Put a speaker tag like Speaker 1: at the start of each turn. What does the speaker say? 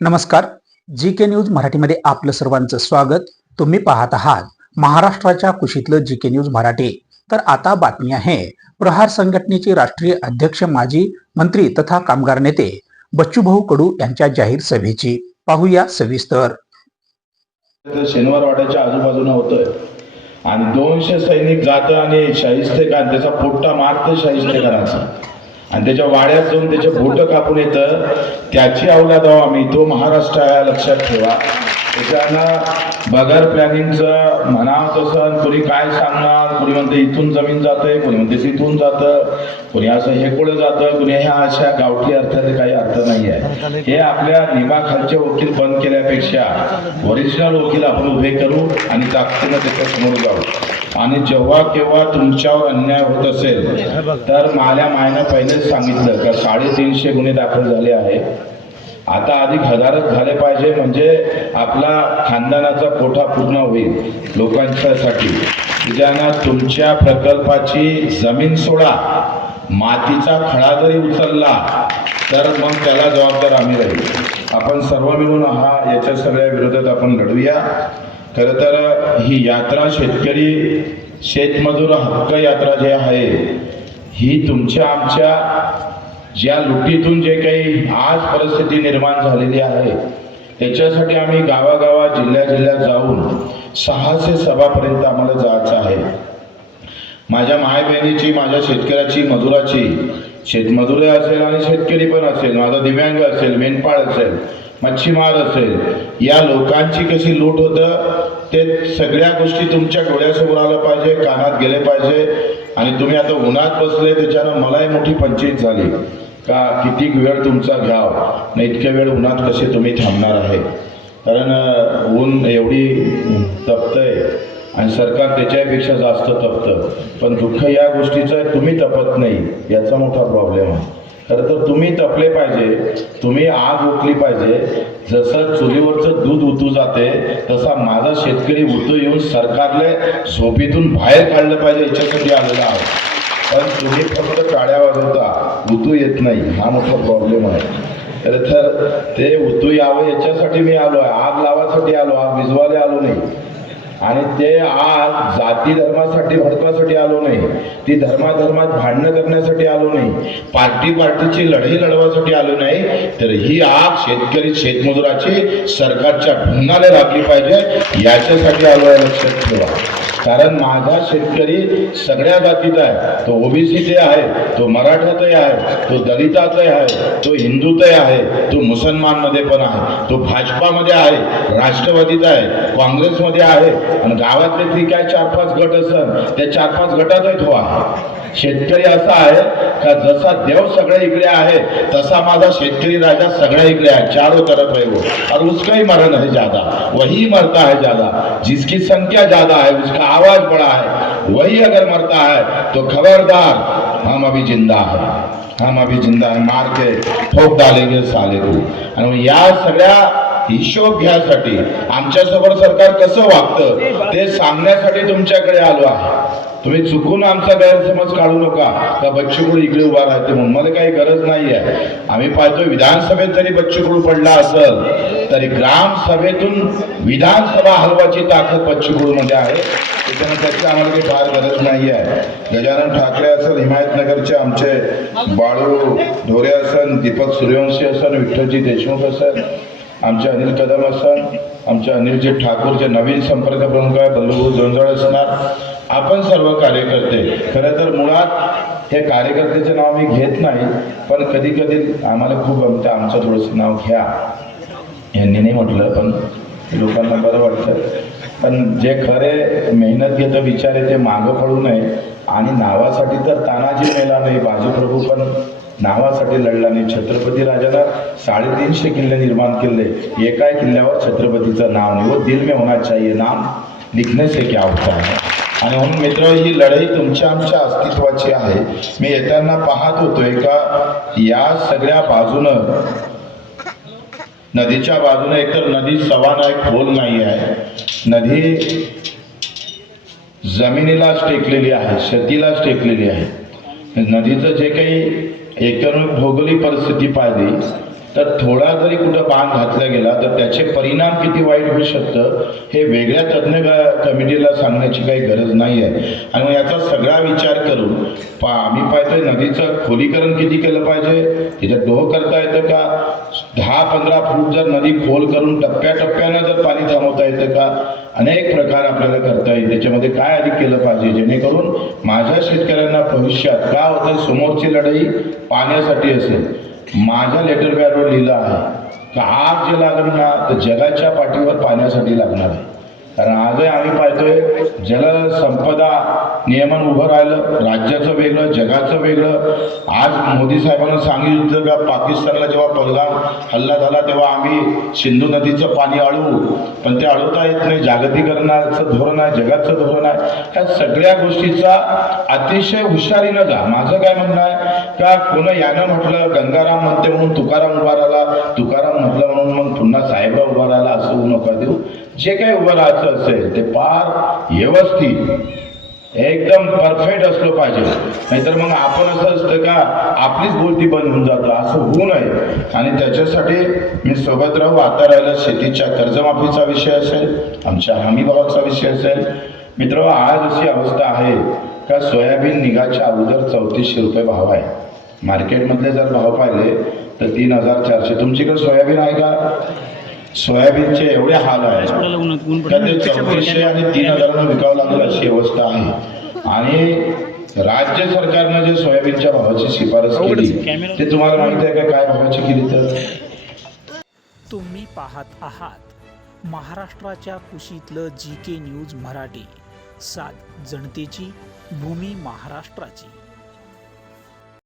Speaker 1: नमस्कार. जी के न्यूज मराठीमध्ये आपलं सर्वांचं स्वागत. तुम्ही पाहत आहात महाराष्ट्राच्या कुशीतलं जी के न्यूज मराठी. तर आता बातमी आहे प्रहार संघटनेचे राष्ट्रीय अध्यक्ष माजी मंत्री तथा कामगार नेते बच्चूभाऊ कडू यांच्या जाहीर सभेची. पाहूया सविस्तर.
Speaker 2: शनिवार वाड्याच्या आजूबाजूला होतोय. आणि दोनशे सैनिक जात आणि शाहिस्तेखान त्याचा पोट्टा मारतं शाहिस्तेखानाचा आणि त्याच्या वाड्यात जाऊन त्याचे बोट कापून येतं. त्याची अवलाद आहो आम्ही. तो महाराष्ट्र लक्षात ठेवा. त्याच्यानं बगर प्लॅनिंगचं म्हणावं तसं कोणी काय सांगणार? कोणी म्हणते इथून जमीन जाते कोणी म्हणते तिथून जातं कोणी असं हे कुठं जातं कोणी ह्या अशा गावठी अर्थाने काही अर्थ नाही आहे हे आपल्या निमाखालचे वकील बंद केल्यापेक्षा ओरिजिनल वकील आपण उभे करू आणि ताकदीनं त्याच्यासमोर जाऊ. आणि जेव्हा केव्हा तुमच्यावर अन्याय होत असेल तर माझ्या मायनं पहिलेच सांगितलं का साडेतीनशे गुन्हे दाखल झाले आहे आता अधिक हजारच झाले पाहिजे म्हणजे आपला खानदानाचा कोठा पूर्ण होईल लोकांच्यासाठी. ज्यांना तुमच्या प्रकल्पाची जमीन सोडा. मातीचा खडा जरी उचलला तर मग त्याला जबाबदार आम्ही राहील. आपण सर्व मिळून हा याच्या सगळ्या विरोधात आपण लढूया. खरं तर ही यात्रा शेतकरी शेतमजूर हक्क यात्रा जी आहे ही तुमच्या आमच्या ज्या लुटीतून जे काही आज परिस्थिती निर्माण झालेली आहे त्याच्यासाठी आम्ही गावागावा जिल्ह्या जिल्ह्यात जाऊन सहाशे सभापर्यंत आम्हाला जायचं आहे. माझ्या माय बहिणीची माझ्या शेतकऱ्याची मजुराची शेतमजुरी असेल आणि शेतकरी पण असेल माझा दिव्यांग असेल मेंढपाळ असेल मच्छीमार असेल या लोकांची कशी लूट होतं ते सगळ्या गोष्टी तुमच्या डोळ्यासमोर आलं पाहिजे कानात गेले पाहिजे. आणि तुम्ही आता उन्हात बसले त्याच्यानं मलाही मोठी पंचायत झाली. का किती वेळ तुमचा घ्याव? न इतक्या वेळ उन्हात कसे तुम्ही थांबणार आहे कारण ऊन एवढी तपतंय आणि सरकार त्याच्यापेक्षा जास्त तपतं. पण दुःख या गोष्टीचं आहे, तुम्ही तपत नाही याचा मोठा प्रॉब्लेम आहे. खरं तर तुम्ही तपले पाहिजे तुम्ही आग उठली पाहिजे. जसं चुलीवरचं दूध उतू जाते तसा माझा शेतकरी उतू येऊन सरकारले झोपेतून बाहेर काढलं पाहिजे याच्यासाठी आलेला आहे पण तुम्ही फक्त टाळ्या वाजवता उतू येत नाही. हा मोठा प्रॉब्लेम आहे. तर ते उतू यावं याच्यासाठी मी आलो आहे आग लावासाठी आलो आग विजवायला आलो. ते आज जाती धर्मासाठी भडकासाठी आलो नाही ती धर्माधर्मात भांडणं करण्यासाठी आलो नाही पार्टी पार्टीची लढाई लढवासाठी आलो नाही तर ही आग शेतकरी शेतमजुराची सरकारच्या ढुंगाला लागली पाहिजे याच्यासाठी आलो आहे लक्षात ठेवा. कारण माझा शेतकरी सगळ्या जातीचा आहे तो ओबीसीतही आहे तो मराठातही आहे तो दलितातही आहे तो हिंदूतही आहे तो मुसलमानमध्ये पण आहे तो भाजपामध्ये आहे राष्ट्रवादीत आहे काँग्रेसमध्ये आहे आणि गावातले ती काय चार पाच गट असन त्या चार पाच गटातही तो आहे. शेतकरी असा आहे का जसा देव सगळ्या इकडे आहे तसा माझा शेतकरी राजा सगळ्या इकडे आहे. चारों तरफ है वो. और उसका ही मरण है ज्यादा वही मरता है ज्यादा. जिसकी संख्या ज्यादा है उसका आवाज बड़ा है वही अगर मरता है तो खबरदार हम अभी जिंदा है. हम अभी जिंदा है मार के ठोक डालेंगे साले को. आणि या सगळ्या हिशोब घ्यासाठी आमच्यासमोर सरकार कसं वागतं ते सांगण्यासाठी तुमच्याकडे आलो आहे. तुम्ही चुकून आमचा गैरसमज काढू नका. का बच्चूकडू इकडे उभा राहते म्हणून? मला काही गरज नाही आहे आम्ही पाहतोय विधानसभेत जरी बच्चूकडू पडला असेल तरी ग्रामसभेतून विधानसभा हलवाची ताकद बच्चूकडूमध्ये आहे. त्याच्यामुळे त्याची आम्हाला काही फार गरज नाही आहे गजानन ठाकरे असेल हिमायतनगरचे आमचे बाळू ढोरे असन दीपक सूर्यवंशी असन विठ्ठलजी देशमुख असेल आमचे अनिल कदम असन आमचे अनिलजी ठाकूरचे नवीन संपर्क प्रमुख आहे बल्लूभाऊ जोंजळ असणार. आपण सर्व कार्यकर्ते खरं तर मुळात हे कार्यकर्त्याचे नाव मी घेत नाही पण कधी कधी आम्हाला खूप गमतं आमचं थोडंसं नाव घ्या. यांनी नाही म्हटलं पण लोकांना बरं वाटतं. पण जे खरे मेहनत घेतं विचार आहे ते मागं पडू नये. आणि नावासाठी तर तानाजी मेला नाही बाजूप्रभू पण नावासाठी लढला आणि छत्रपती राजाला साडेतीनशे किल्ले निर्माण केले. एका किल्ल्यावर छत्रपतीचं नाव नाही. व दिल में होना चाहिए नाम लिखने से क्या होता है आणि म्हणून मित्र ही लढाई तुमच्या आमच्या अस्तित्वाची आहे. मी येताना पाहत होतोय का या सगळ्या बाजूनं नदीच्या बाजूने एकतर नदी सवाना आहे खोल नाही आहे नदी जमिनीलाच टेकलेली आहे शेतीलाच टेकलेली आहे. नदीचं जे काही एकूण भौगोलिक परिस्थिती पाहिली. तर थोडा जरी कुठं बाण घातला गेला तर त्याचे परिणाम किती वाईट होऊ शकतं हे वेगळ्या तज्ज्ञ कमिटीला सांगण्याची काही गरज नाही आहे आणि याचा सगळा विचार करून पा आम्ही पाहतोय नदीचं खोलीकरण किती केलं पाहिजे? तिथे डोह करता येतं का? दहा पंधरा फूट जर नदी खोल करून टप्प्याटप्प्यानं जर पाणी थांबवता येतं का? अनेक प्रकार आपल्याला करता येईल. त्याच्यामध्ये काय अधिक केलं पाहिजे? जेणेकरून माझ्या शेतकऱ्यांना भविष्यात का होतं समोरची लढाई पाण्यासाठी असेल. माझ्या लेटर पॅडवर लिहिलं आहे. का आज जे लागणार ना तर जगाच्या पाठीवर पाण्यासाठी लागणार आहे. कारण आजही आम्ही पाहतोय जलसंपदा नियमन उभं राहिलं राज्याचं वेगळं जगाचं वेगळं. आज मोदी साहेबांना सांगितलं का पाकिस्तानला जेव्हा पहलगाम हल्ला झाला तेव्हा आम्ही सिंधू नदीचं पाणी अळवू पण ते अळवता येत नाही जागतिकरणाचं धोरण आहे जगाचं धोरण आहे. ह्या सगळ्या गोष्टीचा अतिशय हुशारीनं जा. माझं काय म्हणणं आहे का कोण यानं म्हटलं गंगाराम म्हणते म्हणून तुकाराम उभा राहिला तुकाराम म्हटलं म्हणून मग पुन्हा साहेबराव उभा राहिला असं नका देऊ. जे काही उभं राहायचं असेल ते पार व्यवस्थित एकदम परफेक्ट असलं पाहिजे. नाहीतर मग आपण असं असतं का आपलीच बोलती बंद होऊन जातं. असं होऊ नये. आणि त्याच्यासाठी मी सोबत राहू आता राहिला शेतीच्या कर्जमाफीचा विषय असेल आमच्या हमीभावाचा विषय असेल. मित्र आज अशी अवस्था आहे का सोयाबीन निघाच्या अगोदर चौतीसशे रुपये भाव आहे. मार्केटमधले जर भाव पाहिले तर तीन हजार चारशे. तुमच्याकडे सोयाबीन आहे का? सोयाबीनचे एवढे हाल आहेत
Speaker 3: पडलं.
Speaker 2: चौतीसशे आणि तीन हजारानं विकावं लागेल अशी अवस्था आहे. आणि राज्य सरकारनं जे सोयाबीनच्या भावाची शिफारस केली ते तुम्हाला माहिती आहे का काय भावाची केली तर?
Speaker 1: तुम्ही पाहत आहात महाराष्ट्राच्या कुशीतलं जी के न्यूज मराठी. सात जनतेची भूमी महाराष्ट्राची.